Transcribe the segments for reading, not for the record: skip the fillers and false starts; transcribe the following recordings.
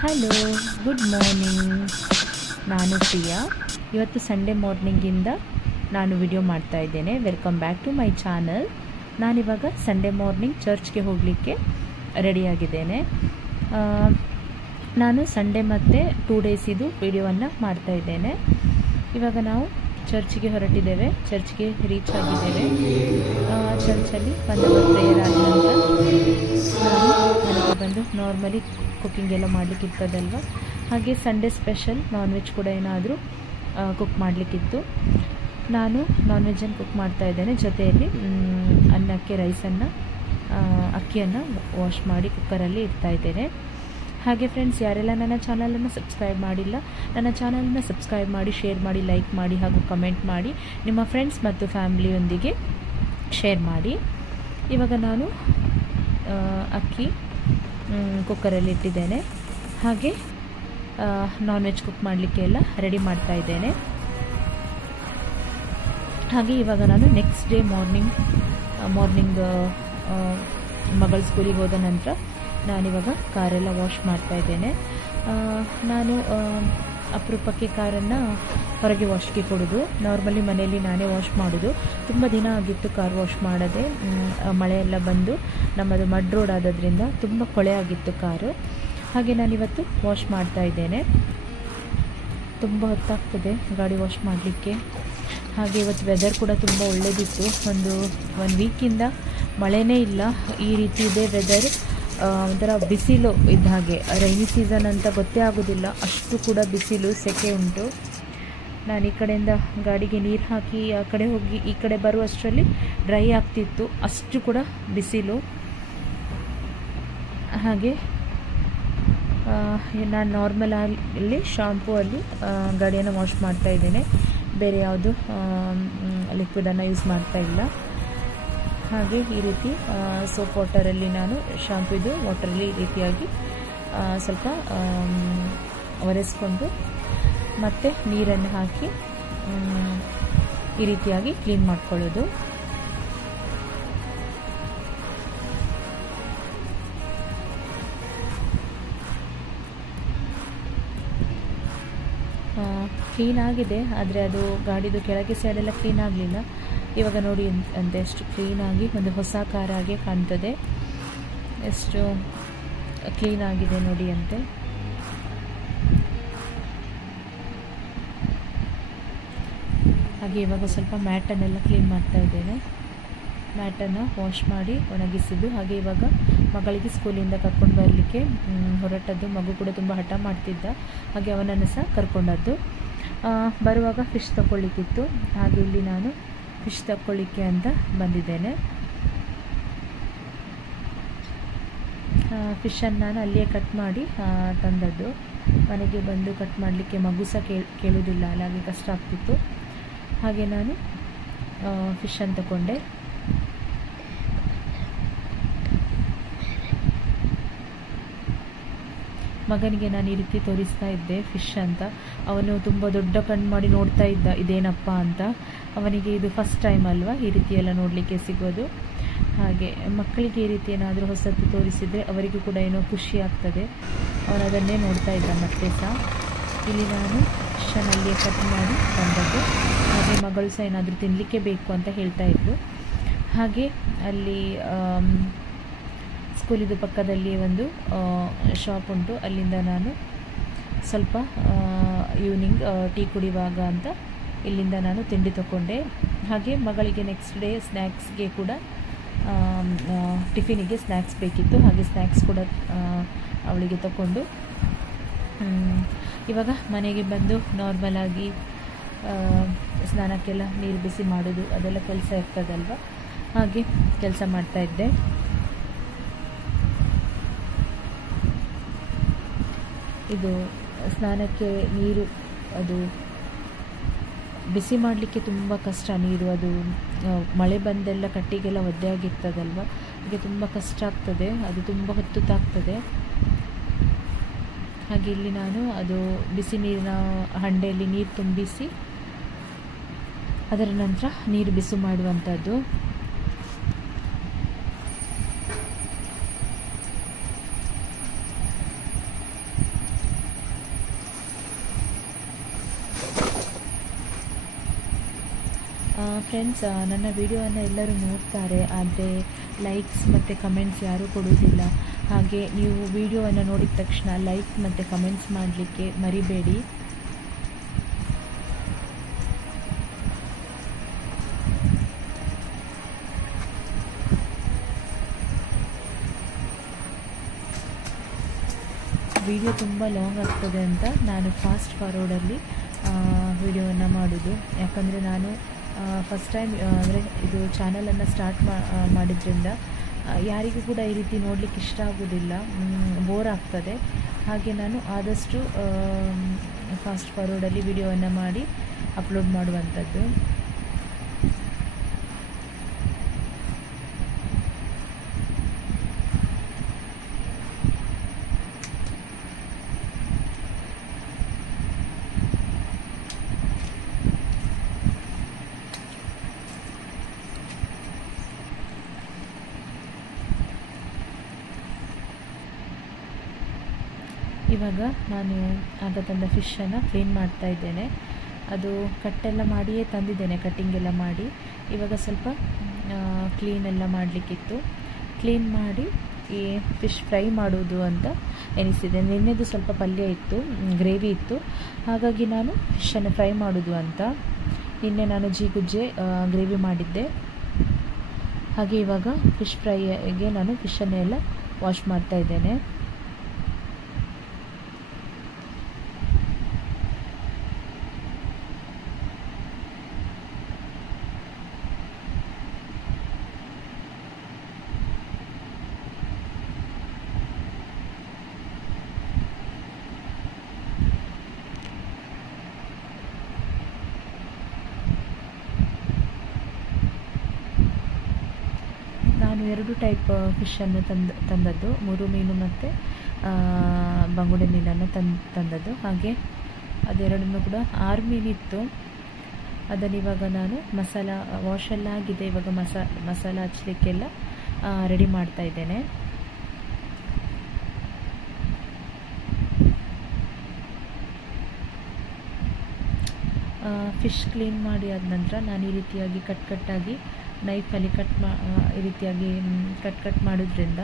Hello, good morning. ನಾನು ಪ್ರಿಯಾ. ಇವತ್ತು Sunday ಮಾರ್ನಿಂಗಿಂದ ನಾನು ವಿಡಿಯೋ ಮಾಡ್ತಾ ಇದ್ದೇನೆ. Welcome back to my channel. ನಾನಿವಾಗ ಸಂಡೇ ಮಾರ್ನಿಂಗ್ ಚರ್ಚ್ಗೆ ಹೋಗಲಿಕ್ಕೆ ರೆಡಿಯಾಗಿದ್ದೇನೆ. ನಾನು ಸಂಡೇ ಮತ್ತು 2 ಡೇಸಿದು ವಿಡಿಯೋವನ್ನು ಮಾಡ್ತಾ ಇದ್ದೇನೆ. ಇವಾಗ ನಾವು ಚರ್ಚ್ಗೆ ಹೊರಟಿದ್ದೇವೆ, ಚರ್ಚ್ಗೆ ರೀಚ್ ಆಗಿದ್ದೇವೆ. ಚರ್ಚಲ್ಲಿ 1 ಅವರ್ ಪ್ರೇಯರ್ ಆದ ನಂತರ ನಾನು ಮನೆಗೆ ಬಂದು ನಾರ್ಮಲಿ ಕುಕ್ಕಿಂಗ್ ಎಲ್ಲ ಮಾಡಲಿಕ್ಕೆ ಇರ್ತದಲ್ವ, ಹಾಗೆ ಸಂಡೇ ಸ್ಪೆಷಲ್ ನಾನ್ ವೆಜ್ ಕೂಡ ಏನಾದರೂ ಕುಕ್ ಮಾಡಲಿಕ್ಕಿತ್ತು. ನಾನು ನಾನ್ ವೆಜ್ಜನ್ನು ಕುಕ್ ಮಾಡ್ತಾ ಇದ್ದೇನೆ. ಜೊತೆಯಲ್ಲಿ ಅನ್ನಕ್ಕೆ ರೈಸನ್ನು, ಅಕ್ಕಿಯನ್ನು ವಾಶ್ ಮಾಡಿ ಕುಕ್ಕರಲ್ಲಿ ಇಡ್ತಾ ಇದ್ದೇನೆ. ಹಾಗೆ ಫ್ರೆಂಡ್ಸ್, ಯಾರೆಲ್ಲ ನನ್ನ ಚಾನಲನ್ನು ಸಬ್ಸ್ಕ್ರೈಬ್ ಮಾಡಿಲ್ಲ, ನನ್ನ ಚಾನಲನ್ನು ಸಬ್ಸ್ಕ್ರೈಬ್ ಮಾಡಿ, ಶೇರ್ ಮಾಡಿ, ಲೈಕ್ ಮಾಡಿ, ಹಾಗೂ ಕಮೆಂಟ್ ಮಾಡಿ, ನಿಮ್ಮ ಫ್ರೆಂಡ್ಸ್ ಮತ್ತು ಫ್ಯಾಮಿಲಿಯೊಂದಿಗೆ ಶೇರ್ ಮಾಡಿ. ಇವಾಗ ನಾನು ಅಕ್ಕಿ ಕುಕ್ಕರಲ್ಲಿ ಇಟ್ಟಿದ್ದೇನೆ. ಹಾಗೆ ನಾನ್ ವೆಜ್ ಕುಕ್ ಮಾಡಲಿಕ್ಕೆ ಎಲ್ಲ ರೆಡಿ ಮಾಡ್ತಾ ಇದ್ದೇನೆ. ಹಾಗೆ ಇವಾಗ ನಾನು ನೆಕ್ಸ್ಟ್ ಡೇ ಮಾರ್ನಿಂಗ್ ಮಗಳ ಸ್ಕೂಲಿಗೆ ಹೋದ ನಂತರ ನಾನಿವಾಗ ಕಾರೆಲ್ಲ ವಾಶ್ ಮಾಡ್ತಾ ಇದ್ದೇನೆ. ನಾನು ಅಪರೂಪಕ್ಕೆ ಕಾರನ್ನು ಹೊರಗೆ ವಾಶ್ಗೆ ಕೊಡೋದು. ನಾರ್ಮಲಿ ಮನೆಯಲ್ಲಿ ನಾನೇ ವಾಶ್ ಮಾಡೋದು. ತುಂಬ ದಿನ ಆಗಿತ್ತು ಕಾರ್ ವಾಶ್ ಮಾಡದೆ. ಮಳೆಯೆಲ್ಲ ಬಂದು ನಮ್ಮದು ಮಡ್ ರೋಡ್ ಆದದ್ರಿಂದ ತುಂಬ ಕೊಳೆ ಆಗಿತ್ತು ಕಾರು. ಹಾಗೆ ನಾನಿವತ್ತು ವಾಶ್ ಮಾಡ್ತಾ ಇದ್ದೇನೆ. ತುಂಬ ಹೊತ್ತಾಗ್ತದೆ ಗಾಡಿ ವಾಶ್ ಮಾಡಲಿಕ್ಕೆ. ಹಾಗೆ ಇವತ್ತು ವೆದರ್ ಕೂಡ ತುಂಬ ಒಳ್ಳೆಯದಿತ್ತು. ಒಂದು ವೀಕಿಂದ ಮಳೆನೇ ಇಲ್ಲ. ಈ ರೀತಿ ಇದೆ ವೆದರ್. ಒಂಥರ ಬಿಸಿಲು ಇದ್ದ ಹಾಗೆ, ರೈನಿ ಸೀಸನ್ ಅಂತ ಗೊತ್ತೇ ಆಗೋದಿಲ್ಲ, ಅಷ್ಟು ಕೂಡ ಬಿಸಿಲು, ಸೆಕೆ ಉಂಟು. ನಾನು ಈ ಕಡೆಯಿಂದ ಗಾಡಿಗೆ ನೀರು ಹಾಕಿ ಆ ಕಡೆ ಹೋಗಿ ಈ ಕಡೆ ಬರುವಷ್ಟರಲ್ಲಿ ಡ್ರೈ ಆಗ್ತಿತ್ತು, ಅಷ್ಟು ಕೂಡ ಬಿಸಿಲು. ಹಾಗೆ ನಾನು ನಾರ್ಮಲ್ ಅಲ್ಲಿ ಶಾಂಪೂ ಅಲ್ಲಿ ಗಾಡಿಯನ್ನು ವಾಶ್ ಮಾಡ್ತಾ ಇದ್ದೇನೆ. ಬೇರೆ ಯಾವುದು ಲಿಕ್ವಿಡನ್ನು ಯೂಸ್ ಮಾಡ್ತಾ ಇಲ್ಲ. ಹಾಗೆ ಈ ರೀತಿ ಸೋಪ್ ವಾಟರಲ್ಲಿ ನಾನು ಶಾಂಪೂದು ವಾಟರಲ್ಲಿ ಈ ರೀತಿಯಾಗಿ ಸ್ವಲ್ಪ ಒರೆಸ್ಕೊಂಡು ಮತ್ತೆ ನೀರನ್ನು ಹಾಕಿ ಈ ರೀತಿಯಾಗಿ ಕ್ಲೀನ್ ಮಾಡ್ಕೊಳ್ಳೋದು. ಕ್ಲೀನ್ ಆಗಿದೆ, ಆದರೆ ಅದು ಗಾಡಿದು ಕೆಳಗೆ ಸೈಡೆಲ್ಲ ಕ್ಲೀನ್ ಆಗಲಿಲ್ಲ. ಇವಾಗ ನೋಡಿ ಅಂತೆ ಎಷ್ಟು ಕ್ಲೀನಾಗಿ ಒಂದು ಹೊಸ ಕಾರಾಗೆ ಕಾಣ್ತದೆ, ಎಷ್ಟು ಕ್ಲೀನ್ ಆಗಿದೆ ನೋಡಿ ಅಂತೆ. ಹಾಗೆ ಇವಾಗ ಸ್ವಲ್ಪ ಮ್ಯಾಟನ್ನೆಲ್ಲ ಕ್ಲೀನ್ ಮಾಡ್ತಾ ಇದ್ದೇನೆ. ಮ್ಯಾಟನ್ನು ವಾಶ್ ಮಾಡಿ ಒಣಗಿಸಿದ್ದು. ಹಾಗೆ ಇವಾಗ ಮಗಳಿಗೆ ಸ್ಕೂಲಿಂದ ಕರ್ಕೊಂಡು ಬರಲಿಕ್ಕೆ ಹೊರಟದ್ದು. ಮಗು ಕೂಡ ತುಂಬ ಹಠ ಮಾಡ್ತಿದ್ದ, ಹಾಗೆ ಅವನನ್ನು ಸಹ ಕರ್ಕೊಂಡದ್ದು. ಬರುವಾಗ ಫಿಶ್ ತಗೊಳ್ಳಿಕ್ಕಿತ್ತು, ಹಾಗೆ ಇಲ್ಲಿ ನಾನು ಫಿಶ್ ತಗೊಳ್ಳಿಕ್ಕೆ ಅಂತ ಬಂದಿದ್ದೇನೆ. ಫಿಶನ್ನು ನಾನು ಅಲ್ಲಿಯೇ ಕಟ್ ಮಾಡಿ ತಂದದ್ದು. ಮನೆಗೆ ಬಂದು ಕಟ್ ಮಾಡಲಿಕ್ಕೆ ಮಗು ಸಹ ಕೇಳೋದಿಲ್ಲ, ಹಾಗೆ ಕಷ್ಟ ಆಗ್ತಿತ್ತು. ಹಾಗೆ ನಾನು ಫಿಶನ್ನು ತಗೊಂಡೆ. ಮಗನಿಗೆ ನಾನು ಈ ರೀತಿ ತೋರಿಸ್ತಾ ಇದ್ದೆ ಫಿಶ್ ಅಂತ. ಅವನು ತುಂಬ ದೊಡ್ಡ ಕಣ್ಣು ಮಾಡಿ ನೋಡ್ತಾ ಇದ್ದ, ಇದೇನಪ್ಪ ಅಂತ. ಅವನಿಗೆ ಇದು ಫಸ್ಟ್ ಟೈಮ್ ಅಲ್ವಾ ಈ ರೀತಿ ಎಲ್ಲ ನೋಡಲಿಕ್ಕೆ ಸಿಗೋದು. ಹಾಗೆ ಮಕ್ಕಳಿಗೆ ಈ ರೀತಿ ಏನಾದರೂ ಹೊಸತು ತೋರಿಸಿದರೆ ಅವರಿಗೂ ಕೂಡ ಏನೋ ಖುಷಿ ಆಗ್ತದೆ. ಅವನದನ್ನೇ ನೋಡ್ತಾ ಇದ್ದ ಮತ್ತೆ ಸಹ. ಇಲ್ಲಿ ನಾನು ಫಿಶನ್ನಲ್ಲಿಯೇ ಕಟ್ ಮಾಡಿ ತಂದದ್ದು. ಹಾಗೆ ಮಗಳು ಸಹ ಏನಾದರೂ ತಿನ್ನಲಿಕ್ಕೆ ಬೇಕು ಅಂತ ಹೇಳ್ತಾ ಇದ್ದರು. ಹಾಗೆ ಅಲ್ಲಿ ಸ್ಕೂಲಿದು ಪಕ್ಕದಲ್ಲಿ ಒಂದು ಶಾಪ್ ಉಂಟು. ಅಲ್ಲಿಂದ ನಾನು ಸ್ವಲ್ಪ ಈವ್ನಿಂಗ್ ಟೀ ಕುಡಿಯುವಾಗ ಅಂತ ಇಲ್ಲಿಂದ ನಾನು ತಿಂಡಿ ತಗೊಂಡೆ. ಹಾಗೆ ಮಗಳಿಗೆ ನೆಕ್ಸ್ಟ್ ಡೇ ಸ್ನ್ಯಾಕ್ಸ್ಗೆ ಕೂಡ ಟಿಫಿನಿಗೆ ಸ್ನ್ಯಾಕ್ಸ್ ಬೇಕಿತ್ತು. ಹಾಗೆ ಸ್ನ್ಯಾಕ್ಸ್ ಕೂಡ ಅವಳಿಗೆ ತಗೊಂಡು ಇವಾಗ ಮನೆಗೆ ಬಂದು ನಾರ್ಮಲಾಗಿ ಸ್ನಾನಕ್ಕೆಲ್ಲ ನೀರು ಬಿಸಿ ಮಾಡೋದು ಅದೆಲ್ಲ ಕೆಲಸ ಇರ್ತದಲ್ವ, ಹಾಗೆ ಕೆಲಸ ಮಾಡ್ತಾಯಿದ್ದೆ. ಇದು ಸ್ನಾನಕ್ಕೆ ನೀರು ಅದು ಬಿಸಿ ಮಾಡಲಿಕ್ಕೆ ತುಂಬ ಕಷ್ಟ. ನೀರು ಅದು ಮಳೆ ಬಂದೆಲ್ಲ ಕಟ್ಟಿಗೆಲ್ಲ ಒದ್ದೆ ಆಗಿರ್ತದಲ್ವ, ಹಾಗೆ ತುಂಬ ಕಷ್ಟ ಆಗ್ತದೆ. ಅದು ತುಂಬ ಹೊತ್ತು ತಾಗ್ತದೆ. ಹಾಗೆ ಇಲ್ಲಿ ನಾನು ಅದು ಬಿಸಿ ನೀರಿನ ಹಂಡೆಯಲ್ಲಿ ನೀರು ತುಂಬಿಸಿ ಅದರ ನಂತರ ನೀರು ಬಿಸಿ ಮಾಡುವಂಥದ್ದು. ಫ್ರೆಂಡ್ಸ್, ನನ್ನ ವಿಡಿಯೋವನ್ನು ಎಲ್ಲರೂ ನೋಡ್ತಾರೆ, ಆದರೆ ಲೈಕ್ಸ್ ಮತ್ತು ಕಮೆಂಟ್ಸ್ ಯಾರೂ ಕೊಡೋದಿಲ್ಲ. ಹಾಗೆ ನೀವು ವಿಡಿಯೋವನ್ನು ನೋಡಿದ ತಕ್ಷಣ ಲೈಕ್ ಮತ್ತು ಕಮೆಂಟ್ಸ್ ಮಾಡಲಿಕ್ಕೆ ಮರಿಬೇಡಿ. ವಿಡಿಯೋ ತುಂಬ ಲಾಂಗ್ ಆಗ್ತದೆ ಅಂತ ನಾನು ಫಾಸ್ಟ್ ಫಾರ್ವರ್ಡಲ್ಲಿ ವಿಡಿಯೋವನ್ನು ಮಾಡೋದು. ಯಾಕಂದರೆ ನಾನು ಫಸ್ಟ್ ಟೈಮ್ ಅಂದರೆ ಇದು ಚಾನಲನ್ನು ಸ್ಟಾರ್ಟ್ ಮಾಡಿದ್ರಿಂದ ಯಾರಿಗೂ ಕೂಡ ಈ ರೀತಿ ನೋಡಲಿಕ್ಕೆ ಇಷ್ಟ ಆಗೋದಿಲ್ಲ, ಬೋರ್ ಆಗ್ತದೆ. ಹಾಗೆ ನಾನು ಆದಷ್ಟು ಫಾಸ್ಟ್ ಫಾರ್ವರ್ಡಲ್ಲಿ ವಿಡಿಯೋವನ್ನು ಮಾಡಿ ಅಪ್ಲೋಡ್ ಮಾಡುವಂಥದ್ದು. ಇವಾಗ ನಾನು ಆಗ ತಂದ ಫಿಶನ್ನು ಕ್ಲೀನ್ ಮಾಡ್ತಾ ಇದ್ದೇನೆ. ಅದು ಕಟ್ಟೆಲ್ಲ ಮಾಡಿಯೇ ತಂದಿದ್ದೇನೆ, ಕಟ್ಟಿಂಗ್ ಎಲ್ಲ ಮಾಡಿ. ಇವಾಗ ಸ್ವಲ್ಪ ಕ್ಲೀನೆಲ್ಲ ಮಾಡಲಿಕ್ಕಿತ್ತು. ಕ್ಲೀನ್ ಮಾಡಿ ಈ ಫಿಶ್ ಫ್ರೈ ಮಾಡೋದು ಅಂತ ಎನಿಸಿದೆ. ನಿನ್ನೆದು ಸ್ವಲ್ಪ ಪಲ್ಯ ಇತ್ತು, ಗ್ರೇವಿ ಇತ್ತು, ಹಾಗಾಗಿ ನಾನು ಫಿಶನ್ನು ಫ್ರೈ ಮಾಡೋದು ಅಂತ ನಿನ್ನೆ ನಾನು ಜೀಗುಜ್ಜೆ ಗ್ರೇವಿ ಮಾಡಿದ್ದೆ. ಹಾಗೆ ಇವಾಗ ಫಿಶ್ ಫ್ರೈಗೆ ನಾನು ಫಿಶನ್ನೆಲ್ಲ ವಾಶ್ ಮಾಡ್ತಾ ಇದ್ದೇನೆ. ನಾನು 2 ಟೈಪ್ ಫಿಶನ್ನು ತಂದದ್ದು, ಮೂರು ಮೀನು ಮತ್ತು ಬಂಗುಡೆ ಮೀನನ್ನು ತಂದದ್ದು. ಹಾಗೆ ಅದೆರಡನ್ನೂ ಕೂಡ 6 ಮೀನಿತ್ತು. ಅದನ್ನು ಇವಾಗ ನಾನು ಮಸಾಲ ವಾಶ್ ಎಲ್ಲ ಆಗಿದೆ. ಇವಾಗ ಮಸಾಲ ಹಚ್ಚಲಿಕ್ಕೆಲ್ಲ ರೆಡಿ ಮಾಡ್ತಾ ಇದ್ದೇನೆ. ಫಿಶ್ ಕ್ಲೀನ್ ಮಾಡಿ ಆದ ನಂತರ ನಾನು ಈ ರೀತಿಯಾಗಿ ಕಟ್ಟಾಗಿ ನೈಫಲ್ಲಿ ಈ ರೀತಿಯಾಗಿ ಕಟ್ ಮಾಡೋದ್ರಿಂದ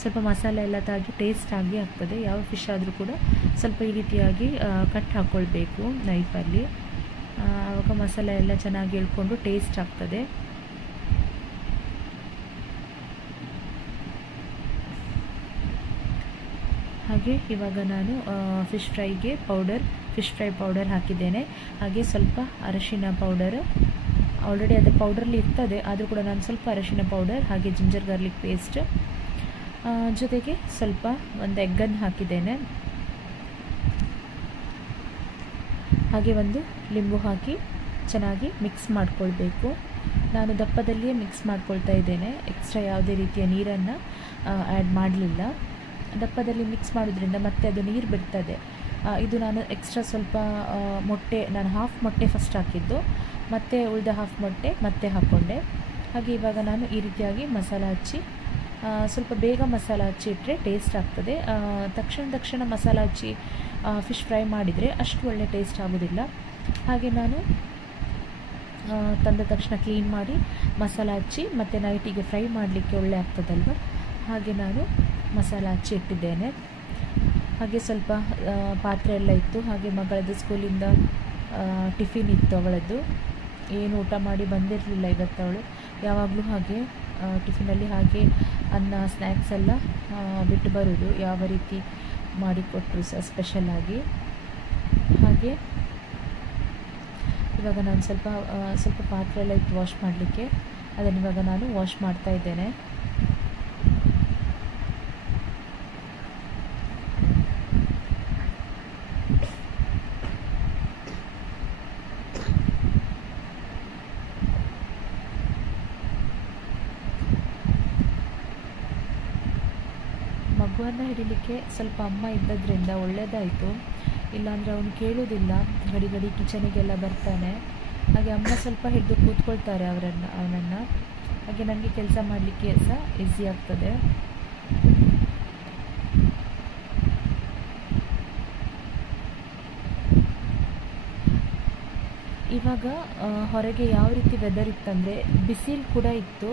ಸ್ವಲ್ಪ ಮಸಾಲೆ ಎಲ್ಲ ತಾಗಿ ಟೇಸ್ಟಾಗಿ ಆಗ್ತದೆ. ಯಾವ ಫಿಶ್ ಆದರೂ ಕೂಡ ಸ್ವಲ್ಪ ಈ ರೀತಿಯಾಗಿ ಕಟ್ ಹಾಕ್ಕೊಳ್ಬೇಕು ನೈಫಲ್ಲಿ, ಆವಾಗ ಮಸಾಲೆ ಎಲ್ಲ ಚೆನ್ನಾಗಿ ಎಳ್ಕೊಂಡು ಟೇಸ್ಟ್ ಆಗ್ತದೆ. ಹಾಗೆ ಇವಾಗ ನಾನು ಫಿಶ್ ಫ್ರೈ ಪೌಡರ್ ಹಾಕಿದ್ದೇನೆ. ಹಾಗೆ ಸ್ವಲ್ಪ ಅರಶಿನ ಪೌಡರ್, ಆಲ್ರೆಡಿ ಅದು ಪೌಡ್ರಲ್ಲಿ ಇರ್ತದೆ, ಆದರೂ ಕೂಡ ನಾನು ಸ್ವಲ್ಪ ಅರಶಿನ ಪೌಡರ್, ಹಾಗೆ ಜಿಂಜರ್ ಗಾರ್ಲಿಕ್ ಪೇಸ್ಟ್, ಜೊತೆಗೆ ಸ್ವಲ್ಪ ಒಂದು ಎಗ್ಗನ್ನು ಹಾಕಿದ್ದೇನೆ. ಹಾಗೆ ಒಂದು ಲಿಂಬು ಹಾಕಿ ಚೆನ್ನಾಗಿ ಮಿಕ್ಸ್ ಮಾಡಿಕೊಳ್ಬೇಕು. ನಾನು ದಪ್ಪದಲ್ಲಿಯೇ ಮಿಕ್ಸ್ ಮಾಡ್ಕೊಳ್ತಾ ಇದ್ದೇನೆ, ಎಕ್ಸ್ಟ್ರಾ ಯಾವುದೇ ರೀತಿಯ ನೀರನ್ನು ಆ್ಯಡ್ ಮಾಡಲಿಲ್ಲ. ದಪ್ಪದಲ್ಲಿ ಮಿಕ್ಸ್ ಮಾಡೋದ್ರಿಂದ ಮತ್ತೆ ಅದು ನೀರು ಬಿಡ್ತದೆ. ಇದು ನಾನು ಎಕ್ಸ್ಟ್ರಾ ಸ್ವಲ್ಪ ಮೊಟ್ಟೆ, ನಾನು ಹಾಫ್ ಮೊಟ್ಟೆ ಫಸ್ಟ್ ಹಾಕಿದ್ದು, ಮತ್ತು ಉಳಿದ ಹಾಫ್ ಮೊಟ್ಟೆ ಮತ್ತೆ ಹಾಕ್ಕೊಂಡೆ. ಹಾಗೆ ಇವಾಗ ನಾನು ಈ ರೀತಿಯಾಗಿ ಮಸಾಲ ಹಚ್ಚಿ, ಸ್ವಲ್ಪ ಬೇಗ ಮಸಾಲ ಹಚ್ಚಿ ಇಟ್ಟರೆ ಟೇಸ್ಟ್ ಆಗ್ತದೆ. ತಕ್ಷಣ ಮಸಾಲ ಹಚ್ಚಿ ಫಿಶ್ ಫ್ರೈ ಮಾಡಿದರೆ ಅಷ್ಟು ಒಳ್ಳೆ ಟೇಸ್ಟ್ ಆಗೋದಿಲ್ಲ. ಹಾಗೆ ನಾನು ತಂದ ತಕ್ಷಣ ಕ್ಲೀನ್ ಮಾಡಿ ಮಸಾಲ ಹಚ್ಚಿ ಮತ್ತು ನೈಟಿಗೆ ಫ್ರೈ ಮಾಡಲಿಕ್ಕೆ ಒಳ್ಳೆ ಆಗ್ತದಲ್ವ, ಹಾಗೆ ನಾನು ಮಸಾಲ ಹಚ್ಚಿ ಇಟ್ಟಿದ್ದೇನೆ. ಹಾಗೆ ಸ್ವಲ್ಪ ಪಾತ್ರೆ ಎಲ್ಲ ಇತ್ತು. ಹಾಗೆ ಮಗಳದ್ದು ಸ್ಕೂಲಿಂದ ಟಿಫಿನ್ ಇತ್ತು, ಅವಳದ್ದು. ಏನು ಊಟ ಮಾಡಿ ಬಂದಿರಲಿಲ್ಲ ಇವತ್ತು ಅವಳು. ಯಾವಾಗಲೂ ಹಾಗೆ ಟಿಫಿನಲ್ಲಿ ಹಾಗೆ ಅನ್ನ ಸ್ನ್ಯಾಕ್ಸ್ ಎಲ್ಲ ಬಿಟ್ಟು ಬರೋದು, ಯಾವ ರೀತಿ ಮಾಡಿಕೊಟ್ರು ಸ್ಪೆಷಲಾಗಿ. ಹಾಗೆ ಇವಾಗ ನಾನು ಸ್ವಲ್ಪ ಪಾತ್ರೆ ಎಲ್ಲ ಇತ್ತು ವಾಶ್ ಮಾಡಲಿಕ್ಕೆ, ಅದನ್ನು ಇವಾಗ ನಾನು ವಾಶ್ ಮಾಡ್ತಾ ಇದ್ದೇನೆ. ಮಗುವನ್ನು ಹಿಡಿಲಿಕ್ಕೆ ಸ್ವಲ್ಪ ಅಮ್ಮ ಇದ್ದದ್ರಿಂದ ಒಳ್ಳೆಯದಾಯಿತು, ಇಲ್ಲಾಂದರೆ ಅವನು ಕೇಳೋದಿಲ್ಲ, ಗಡಿ ಕಿಚನಿಗೆಲ್ಲ ಬರ್ತಾನೆ. ಹಾಗೆ ಅಮ್ಮ ಸ್ವಲ್ಪ ಹಿಡಿದು ಕೂತ್ಕೊಳ್ತಾರೆ ಅವನನ್ನು. ಹಾಗೆ ನನಗೆ ಕೆಲಸ ಮಾಡಲಿಕ್ಕೆ ಸಹ ಈಸಿ ಆಗ್ತದೆ. ಈ ಇವಾಗ ಹೊರಗೆ ಯಾವ ರೀತಿ ವೆದರ್ ಇತ್ತಂದರೆ ಬಿಸಿಲು ಕೂಡ ಇತ್ತು,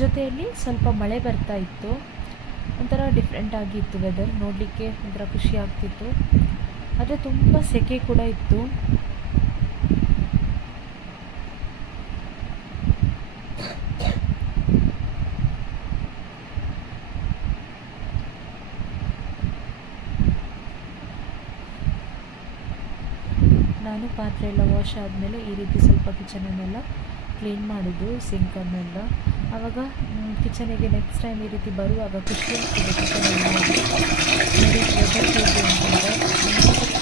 ಜೊತೆಯಲ್ಲಿ ಸ್ವಲ್ಪ ಮಳೆ ಬರ್ತಾ ಇತ್ತು. ಒಂಥರ ಡಿಫ್ರೆಂಟ್ ಆಗಿತ್ತು ವೆದರ್, ನೋಡಲಿಕ್ಕೆ ಒಂಥರ ಖುಷಿ ಆಗ್ತಿತ್ತು. ಆದರೆ ತುಂಬ ಸೆಕೆ ಕೂಡ ಇತ್ತು. ನಾನು ಪಾತ್ರೆ ಎಲ್ಲ ವಾಶ್ ಆದಮೇಲೆ ಈ ರೀತಿ ಸ್ವಲ್ಪ ಕಿಚನನ್ನೆಲ್ಲ ಕ್ಲೀನ್ ಮಾಡೋದು, ಸಿಂಕನ್ನೆಲ್ಲ. ಆವಾಗ ಕಿಚನಿಗೆ ನೆಕ್ಸ್ಟ್ ಟೈಮ್ ಈ ರೀತಿ ಬರುವಾಗ ಖುಷಿ ಆಗ್ತದೆ ಕಿಚನಲ್ಲಿ. ನೋಡಿ ವೆದರ್ ಹೇಗೆ ಅಂತಂದರೆ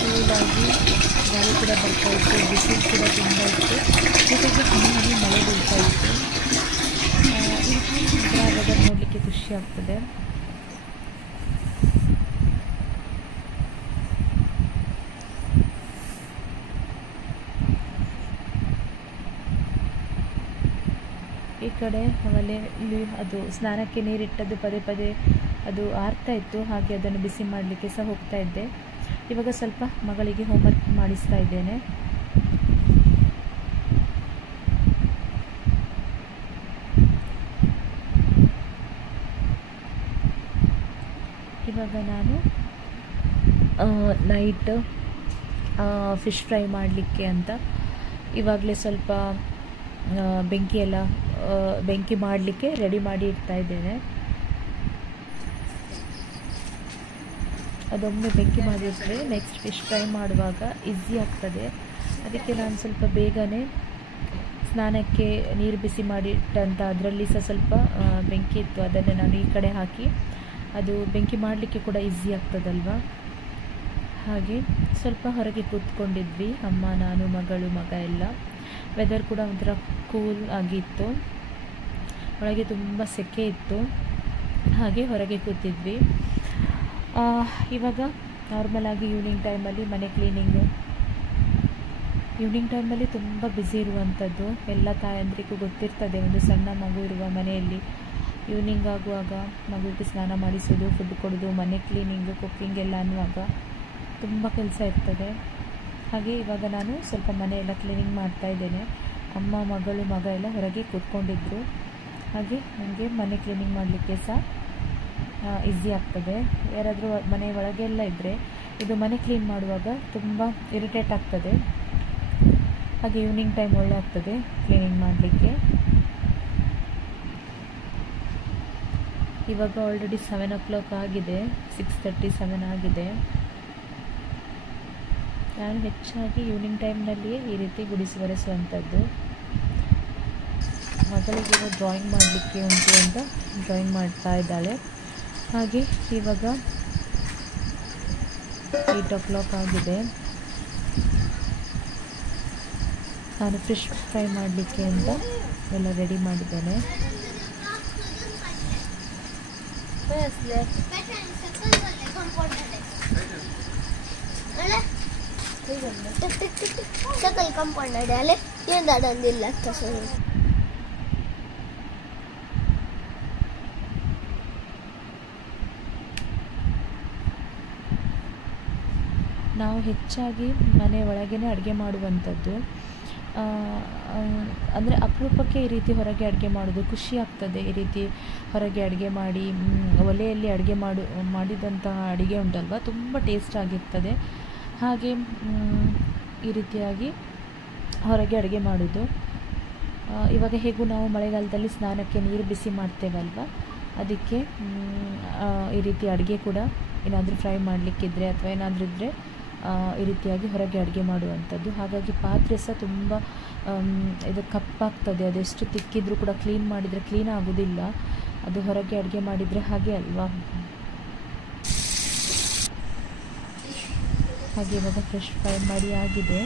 ಕೂಲಾಗಿ ಗಾಳಿ ಕೂಡ ಬರ್ತಾ ಇತ್ತು, ಬಿಸಿಲು ಕೂಡ ತುಂಬ ಇತ್ತು, ಜೊತೆಗೆ ಹನಿ ಮಳೆ ಬೀಳ್ತಾ ಇತ್ತು. ಈ ರೀತಿ ವೆದರ್ ನೋಡಲಿಕ್ಕೆ ಖುಷಿ ಆಗ್ತದೆ. ಈ ಕಡೆ ಒಲೆಯಲ್ಲಿ ಅದು ಸ್ನಾನಕ್ಕೆ ನೀರಿಟ್ಟದ್ದು ಪದೇ ಪದೇ ಅದು ಆರ್ತಾ ಇತ್ತು, ಹಾಗೆ ಅದನ್ನು ಬಿಸಿ ಮಾಡಲಿಕ್ಕೆ ಸಹ ಹೋಗ್ತಾ ಇದ್ದೆ. ಇವಾಗ ಸ್ವಲ್ಪ ಮಗಳಿಗೆ ಹೋಮ್ವರ್ಕ್ ಮಾಡಿಸ್ತಾ ಇದ್ದೇನೆ. ಇವಾಗ ನಾನು ನೈಟ್ ಫಿಶ್ ಫ್ರೈ ಮಾಡಲಿಕ್ಕೆ ಅಂತ ಇವಾಗಲೇ ಸ್ವಲ್ಪ ಬೆಂಕಿ ಮಾಡಲಿಕ್ಕೆ ರೆಡಿ ಮಾಡಿ ಇಡ್ತಾ ಇದ್ದೇನೆ. ಅದೊಮ್ಮೆ ಬೆಂಕಿ ಮಾಡಿದರೆ ನೆಕ್ಸ್ಟ್ ಫಿಶ್ ಫ್ರೈ ಮಾಡುವಾಗ ಈಸಿ ಆಗ್ತದೆ. ಅದಕ್ಕೆ ನಾನು ಸ್ವಲ್ಪ ಬೇಗನೆ ಸ್ನಾನಕ್ಕೆ ನೀರು ಬಿಸಿ ಮಾಡಿಟ್ಟಂತ ಅದರಲ್ಲಿ ಸಹ ಸ್ವಲ್ಪ ಬೆಂಕಿ ಇತ್ತು, ಅದನ್ನು ನಾನು ಈ ಕಡೆ ಹಾಕಿ ಅದು ಬೆಂಕಿ ಮಾಡಲಿಕ್ಕೆ ಕೂಡ ಈಸಿ ಆಗ್ತದಲ್ವ. ಹಾಗೆ ಸ್ವಲ್ಪ ಹೊರಗೆ ಕೂತ್ಕೊಂಡಿದ್ವಿ, ಅಮ್ಮ, ನಾನು, ಮಗಳು, ಮಗ ಎಲ್ಲ. ವೆದರ್ ಕೂಡ ಒಂಥರ ಕೂಲ್ ಆಗಿತ್ತು, ಒಳಗೆ ತುಂಬ ಸೆಕೆ ಇತ್ತು, ಹಾಗೆ ಹೊರಗೆ ಕೂತಿದ್ವಿ. ಇವಾಗ ನಾರ್ಮಲಾಗಿ ಈವ್ನಿಂಗ್ ಟೈಮಲ್ಲಿ ಮನೆ ಕ್ಲೀನಿಂಗು, ಈವ್ನಿಂಗ್ ಟೈಮಲ್ಲಿ ತುಂಬ ಬ್ಯುಸಿ ಇರುವಂಥದ್ದು. ಎಲ್ಲ ತಾಯಂದ್ರಿಗೂ ಗೊತ್ತಿರ್ತದೆ, ಒಂದು ಸಣ್ಣ ಮಗು ಇರುವ ಮನೆಯಲ್ಲಿ ಈವ್ನಿಂಗ್ ಆಗುವಾಗ ಮಗುವಿಗೆ ಸ್ನಾನ ಮಾಡಿಸೋದು, ಫುಡ್ ಕೊಡೋದು, ಮನೆ ಕ್ಲೀನಿಂಗು, ಕುಕ್ಕಿಂಗ್ ಎಲ್ಲ ಅನ್ನುವಾಗ ತುಂಬ ಕೆಲಸ ಇರ್ತದೆ. ಹಾಗೆ ಇವಾಗ ನಾನು ಸ್ವಲ್ಪ ಮನೆಯೆಲ್ಲ ಕ್ಲೀನಿಂಗ್ ಮಾಡ್ತಾ ಇದ್ದೇನೆ. ಅಮ್ಮ, ಮಗಳು, ಮಗ ಎಲ್ಲ ಹೊರಗೆ ಕೂತ್ಕೊಂಡಿದ್ರು. ಹಾಗೆ ನನಗೆ ಮನೆ ಕ್ಲೀನಿಂಗ್ ಮಾಡಲಿಕ್ಕೆ ಸಹ ಈಸಿ ಆಗ್ತದೆ. ಯಾರಾದರೂ ಮನೆ ಒಳಗೆಲ್ಲ ಇದ್ದರೆ ಇದು ಮನೆ ಕ್ಲೀನ್ ಮಾಡುವಾಗ ತುಂಬ ಇರಿಟೇಟ್ ಆಗ್ತದೆ. ಹಾಗೆ ಈವ್ನಿಂಗ್ ಟೈಮ್ ಒಳ್ಳೆ ಆಗ್ತದೆ ಕ್ಲೀನಿಂಗ್ ಮಾಡಲಿಕ್ಕೆ. ಇವಾಗ ಆಲ್ರೆಡಿ 7 o'clock ಆಗಿದೆ, 6:37 ಆಗಿದೆ. ನಾನು ಹೆಚ್ಚಾಗಿ ಈವ್ನಿಂಗ್ ಟೈಮ್ನಲ್ಲಿಯೇ ಈ ರೀತಿ ಗುಡಿಸಿ ಒರೆಸುವಂಥದ್ದು. ಮಗಳಿಗೆ ಡ್ರಾಯಿಂಗ್ ಮಾಡಲಿಕ್ಕೆ ಉಂಟು ಅಂತ ಡ್ರಾಯಿಂಗ್ ಮಾಡ್ತಾ ಇದ್ದಾಳೆ. ಹಾಗೆ ಇವಾಗ 8 o'clock ಆಗಿದೆ. ನಾನು ಫಿಶ್ ಫ್ರೈ ಮಾಡಲಿಕ್ಕೆ ಅಂತ ಎಲ್ಲ ರೆಡಿ ಮಾಡಿದ್ದೇನೆ. ಸಕಲ್ ಕಂಪೌಂಡ್ ಅಡಿಯಾಲೆ ಏನು ಅದಂದಿಲ್ಲ ತಸರು. ನಾವು ಹೆಚ್ಚಾಗಿ ಮನೆ ಒಳಗೇ ಅಡುಗೆ ಮಾಡುವಂಥದ್ದು. ಅಂದರೆ ಅಪರೂಪಕ್ಕೆ ಈ ರೀತಿ ಹೊರಗೆ ಅಡುಗೆ ಮಾಡೋದು ಖುಷಿ ಆಗ್ತದೆ. ಈ ರೀತಿ ಹೊರಗೆ ಅಡುಗೆ ಮಾಡಿ ಒಲೆಯಲ್ಲಿ ಅಡುಗೆ ಮಾಡಿದಂತಹ ಅಡುಗೆ ಉಂಟಲ್ವ, ತುಂಬ ಟೇಸ್ಟ್ ಆಗಿರ್ತದೆ. ಹಾಗೆ ಈ ರೀತಿಯಾಗಿ ಹೊರಗೆ ಅಡುಗೆ ಮಾಡೋದು. ಇವಾಗ ಹೇಗೂ ನಾವು ಮಳೆಗಾಲದಲ್ಲಿ ಸ್ನಾನಕ್ಕೆ ನೀರು ಬಿಸಿ ಮಾಡ್ತೇವಲ್ವ, ಅದಕ್ಕೆ ಈ ರೀತಿ ಅಡುಗೆ ಕೂಡ ಏನಾದರೂ ಫ್ರೈ ಮಾಡಲಿಕ್ಕಿದ್ರೆ ಅಥವಾ ಏನಾದರೂ ಇದ್ದರೆ ಈ ರೀತಿಯಾಗಿ ಹೊರಗೆ ಅಡುಗೆ ಮಾಡುವಂಥದ್ದು. ಹಾಗಾಗಿ ಪಾತ್ರೆ ಸಹ ತುಂಬ ಇದು ಕಪ್ಪಾಗ್ತದೆ. ಅದೆಷ್ಟು ತಿಕ್ಕಿದ್ರೂ ಕೂಡ ಕ್ಲೀನ್ ಮಾಡಿದರೆ ಕ್ಲೀನ್ ಆಗೋದಿಲ್ಲ. ಅದು ಹೊರಗೆ ಅಡುಗೆ ಮಾಡಿದರೆ ಹಾಗೆ ಅಲ್ವಾ. ಹಾಗೆ ಇವಾಗ ಫ್ರೆಶ್ ಫ್ರೈ ಮಾಡಿ ಆಗಿದೆ.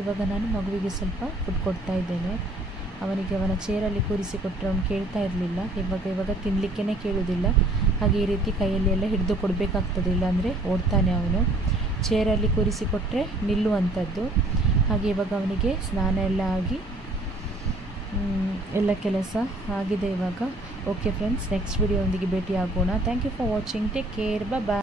ಇವಾಗ ನಾನು ಮಗುವಿಗೆ ಸ್ವಲ್ಪ ಫುಡ್ ಕೊಡ್ತಾ ಇದ್ದೇನೆ. ಅವನಿಗೆ ಅವನ ಚೇರಲ್ಲಿ ಕೂರಿಸಿ ಕೊಟ್ಟರೆ ಅವನು ಕೇಳ್ತಾ ಇರಲಿಲ್ಲ. ಇವಾಗ ತಿನ್ನಲಿಕ್ಕೇ ಕೇಳೋದಿಲ್ಲ. ಹಾಗೆ ಈ ರೀತಿ ಕೈಯಲ್ಲಿ ಎಲ್ಲ ಹಿಡಿದು ಕೊಡಬೇಕಾಗ್ತದೆ, ಇಲ್ಲಾಂದರೆ ಓಡ್ತಾನೆ ಅವನು. ಚೇರಲ್ಲಿ ಕೂರಿಸಿ ಕೊಟ್ಟರೆ ನಿಲ್ಲುವಂಥದ್ದು. ಹಾಗೆ ಇವಾಗ ಅವನಿಗೆ ಸ್ನಾನ ಎಲ್ಲ ಆಗಿ ಎಲ್ಲ ಕೆಲಸ ಆಗಿದೆ ಇವಾಗ. ಓಕೆ ಫ್ರೆಂಡ್ಸ್, ನೆಕ್ಸ್ಟ್ ವಿಡಿಯೋ ಒಂದಿಗೆ ಭೇಟಿ ಆಗೋಣ. Thank you for watching. Take care. Bye.